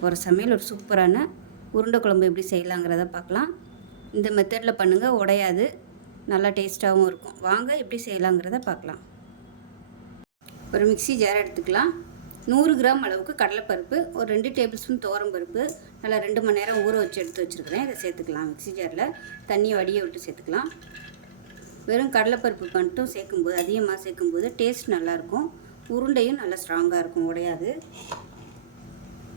போகிற சமையல் ஒரு சூப்பரான உருண்டை குழம்பு எப்படி செய்யலாங்கிறத பார்க்கலாம். இந்த மெத்தடில் பண்ணுங்கள், உடையாது, நல்லா டேஸ்ட்டாகவும் இருக்கும். வாங்க எப்படி செய்யலாங்கிறத பார்க்கலாம். ஒரு மிக்ஸி ஜார் எடுத்துக்கலாம். 100 கிராம் அளவுக்கு கடலைப்பருப்பு, ஒரு 2 டேபிள் ஸ்பூன் துவரம்பருப்பு நல்லா 2 மணி நேரம் ஊற வச்சு எடுத்து வச்சுருக்கிறேன். இதை சேர்த்துக்கலாம். மிக்ஸி ஜாரில் தண்ணியை வடிய விட்டு சேர்த்துக்கலாம். வெறும் கடலைப்பருப்பு மட்டும் சேர்க்கும்போது, அதிகமாக சேர்க்கும்போது டேஸ்ட் நல்லாயிருக்கும், உருண்டையும் நல்லா ஸ்ட்ராங்காக இருக்கும், உடையாது.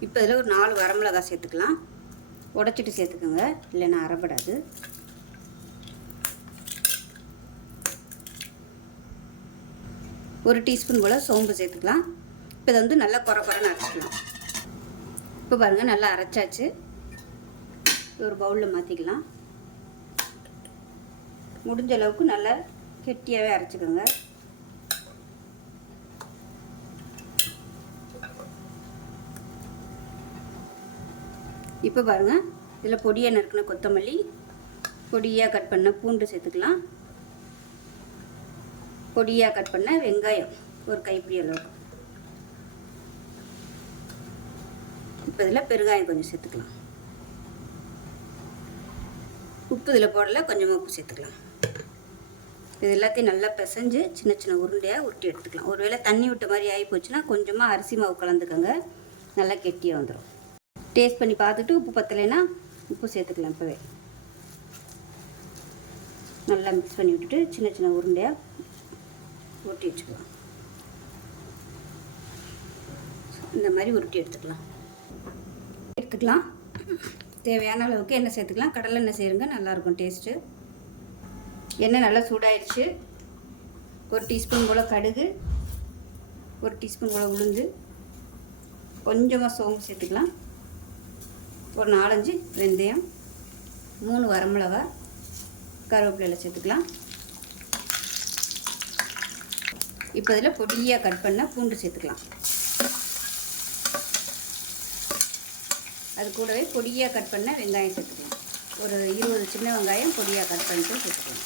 இப்போ இதில் ஒரு 4 வரமிளகாய் சேர்த்துக்கலாம். உடச்சிட்டு சேர்த்துக்கோங்க, இல்லைன்னா அரைப்படாது. ஒரு டீஸ்பூன் போல் சோம்பு சேர்த்துக்கலாம். இப்போ இதை வந்து நல்லா குறைன்னு அரைச்சிக்கலாம். இப்போ பாருங்கள், நல்லா அரைச்சாச்சு. ஒரு பவுலில் மாற்றிக்கலாம். முடிஞ்ச அளவுக்கு நல்லா கெட்டியாகவே அரைச்சிக்கோங்க. இப்போ பாருங்கள், இதில் பொடியாக நறுக்கின கொத்தமல்லி, பொடியாக கட் பண்ண பூண்டு சேர்த்துக்கலாம். பொடியாக கட் பண்ண வெங்காயம் ஒரு கைப்பிடி அளவு. இப்போ இதில் பெருங்காயம் கொஞ்சம் சேர்த்துக்கலாம். உப்பு இதில் போடல, கொஞ்சமாக உப்பு சேர்த்துக்கலாம். இது எல்லாத்தையும் நல்லா பிசைஞ்சு சின்ன சின்ன உருண்டையாக உருட்டி எடுத்துக்கலாம். ஒருவேளை தண்ணி விட்ட மாதிரி ஆகி போச்சுன்னா கொஞ்சமாக அரிசி மாவு கலந்துக்கோங்க, நல்லா கெட்டியாக வந்துடும். டேஸ்ட் பண்ணி பார்த்துட்டு உப்பு பத்தலைன்னா உப்பு சேர்த்துக்கலாம். இப்போவே நல்லா மிக்ஸ் பண்ணி விட்டுட்டு சின்ன சின்ன உருண்டையாக உருட்டி வச்சுக்கலாம். இந்த மாதிரி உருட்டி எடுத்துக்கலாம். தேவையான அளவுக்கு எண்ணெய் சேர்த்துக்கலாம். கடலை எண்ணெய் சேருங்க, நல்லாயிருக்கும் டேஸ்ட்டு. எண்ணெய் நல்லா சூடாயிடுச்சு. ஒரு டீஸ்பூன் போல் கடுகு, ஒரு டீஸ்பூன் போல் உளுந்து, கொஞ்சமாக சோம்பு சேர்த்துக்கலாம். ஒரு 4-5 வெந்தயம், 3 வரமிளகாய், கருவேப்பிலையில் சேர்த்துக்கலாம். இப்போ இதில் பொடியாக கட் பண்ண பூண்டு சேர்த்துக்கலாம். அது கூடவே பொடியாக கட் பண்ண வெங்காயம் சேர்த்துக்கலாம். ஒரு 20 சின்ன வெங்காயம் பொடியாக கட் பண்ணிட்டு சேர்த்துக்கலாம்.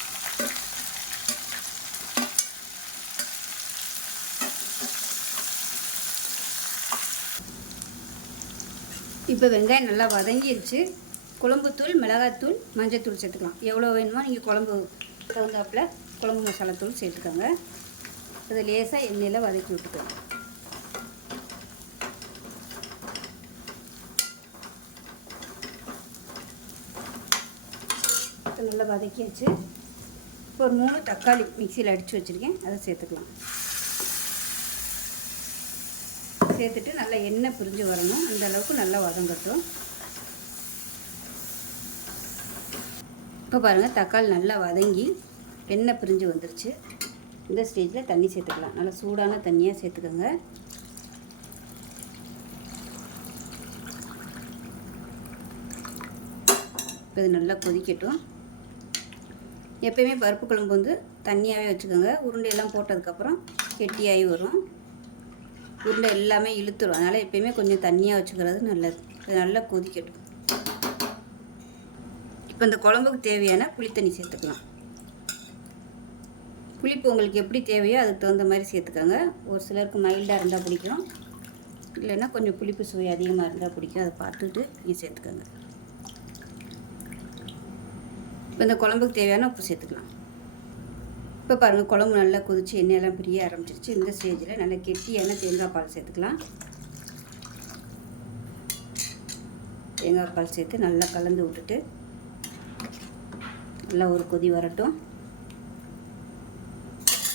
இப்போ வெங்காயம் நல்லா வதங்கிடுச்சு. குழம்புத்தூள், மிளகாத்தூள், மஞ்சத்தூள் சேர்த்துக்கலாம். எவ்வளோ வேணுமோ நீங்கள் குழம்பு தகுந்தாப்பில் குழம்பு மசாலாத்தூள் சேர்த்துக்கோங்க. அதை லேசாக எண்ணெயில் வதக்கி விட்டுக்கோங்க. இப்போ நல்லா வதக்கியாச்சு. இப்போ ஒரு 3 தக்காளி மிக்சியில் அடித்து வச்சுருக்கேன், அதை சேர்த்துக்கலாம். சேர்த்துட்டு நல்லா எண்ணெய் பிரிஞ்சு வரணும், அந்த அளவுக்கு நல்லா வதங்கட்டும். இப்போ பாருங்கள், தக்காளி நல்லா வதங்கி எண்ணெய் பிரிஞ்சு வந்துருச்சு. இந்த ஸ்டேஜில் தண்ணி சேர்த்துக்கலாம். நல்லா சூடான தண்ணியாக சேர்த்துக்கோங்க. இப்போ இது நல்லா கொதிக்கட்டும். எப்பயுமே பருப்பு குழம்பு வந்து தண்ணியாகவே வச்சுக்கோங்க. உருண்டையெல்லாம் போட்டதுக்கப்புறம் கெட்டியாகி வரும், உருண்டை எல்லாமே இழுத்துரும். அதனால் எப்பயுமே கொஞ்சம் தண்ணியாக வச்சுக்கிறது நல்லது. இது நல்லா கொதிக்கட்டும். இப்போ இந்த குழம்புக்கு தேவையான புளித்தண்ணி சேர்த்துக்கலாம். புளிப்பு உங்களுக்கு எப்படி தேவையோ அதுக்கு தகுந்த மாதிரி சேர்த்துக்கோங்க. ஒரு சிலருக்கு மைல்டாக இருந்தால் பிடிக்கும், இல்லைன்னா கொஞ்சம் புளிப்பு சுவை அதிகமாக இருந்தால் பிடிக்கும். அதை பார்த்துட்டு நீங்கள் சேர்த்துக்கோங்க. இப்போ இந்த குழம்புக்கு தேவையான உப்பு சேர்த்துக்கலாம். இப்போ பாருங்கள், குழம்பு நல்லா கொதிச்சு எண்ணெயெல்லாம் பிரிய ஆரம்பிச்சிருச்சு. இந்த ஸ்டேஜில் நல்லா கெட்டியான தேங்காய் பால் சேர்த்துக்கலாம். தேங்காய் பால் சேர்த்து நல்லா கலந்து விட்டுட்டு நல்லா ஒரு கொதி வரட்டும்.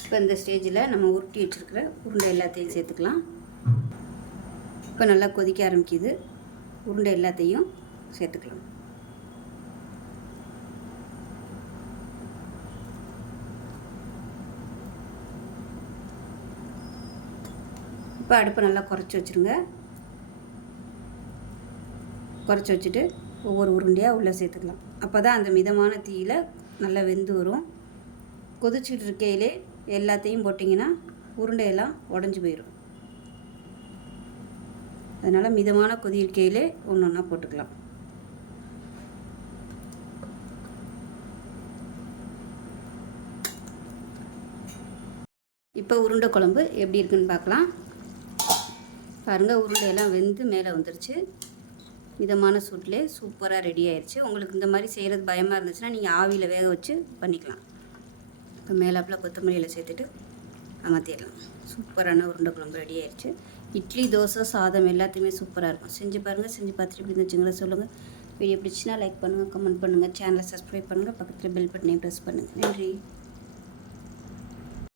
இப்போ இந்த ஸ்டேஜில் நம்ம உருட்டி வச்சுருக்கிற உருண்டை எல்லாத்தையும் சேர்த்துக்கலாம். இப்போ நல்லா கொதிக்க ஆரம்பிக்குது. உருண்டை எல்லாத்தையும் சேர்த்துக்கலாம். இப்போ அடுப்பை நல்லா குறைச்சி வச்சுருங்க. குறைச்சி வச்சுட்டு ஒவ்வொரு உருண்டையாக உள்ளே சேர்த்துக்கலாம். அப்போ தான் அந்த மிதமான தீயில் நல்லா வெந்து வரும். கொதிச்சுட்டு இருக்கையிலே எல்லாத்தையும் போட்டிங்கன்னா உருண்டையெல்லாம் உடஞ்சி போயிடும். அதனால் மிதமான கொதி இருக்கையிலே ஒன்று ஒன்றா போட்டுக்கலாம். இப்போ உருண்டை குழம்பு எப்படி இருக்குன்னு பார்க்கலாம். பாருங்கள், உருண்டையெல்லாம் வெந்து மேலே வந்துருச்சு. மிதமான சூட்டிலே சூப்பராக ரெடி ஆயிடுச்சு. உங்களுக்கு இந்த மாதிரி செய்கிறது பயமாக இருந்துச்சுன்னா நீங்கள் ஆவியில் வேக வச்சு பண்ணிக்கலாம். இப்போ மேலாப்பில் கொத்தமல்லி இலை சேர்த்துட்டு அமர்த்திடலாம். சூப்பரான உருண்டை குழம்பு ரெடி ஆயிடுச்சு. இட்லி, தோசை, சாதம் எல்லாத்தையுமே சூப்பராக இருக்கும். செஞ்சு பாருங்கள். செஞ்சு பார்த்துட்டு எப்படி இருந்துச்சுங்களா சொல்லுங்கள். வீடியோ பிடிச்சின்னா லைக் பண்ணுங்கள், கமெண்ட் பண்ணுங்கள், சேனலை சப்ஸ்கிரைப் பண்ணுங்கள், பக்கத்தில் பெல் பட்டனையும் ப்ரெஸ் பண்ணுங்கள். நன்றி.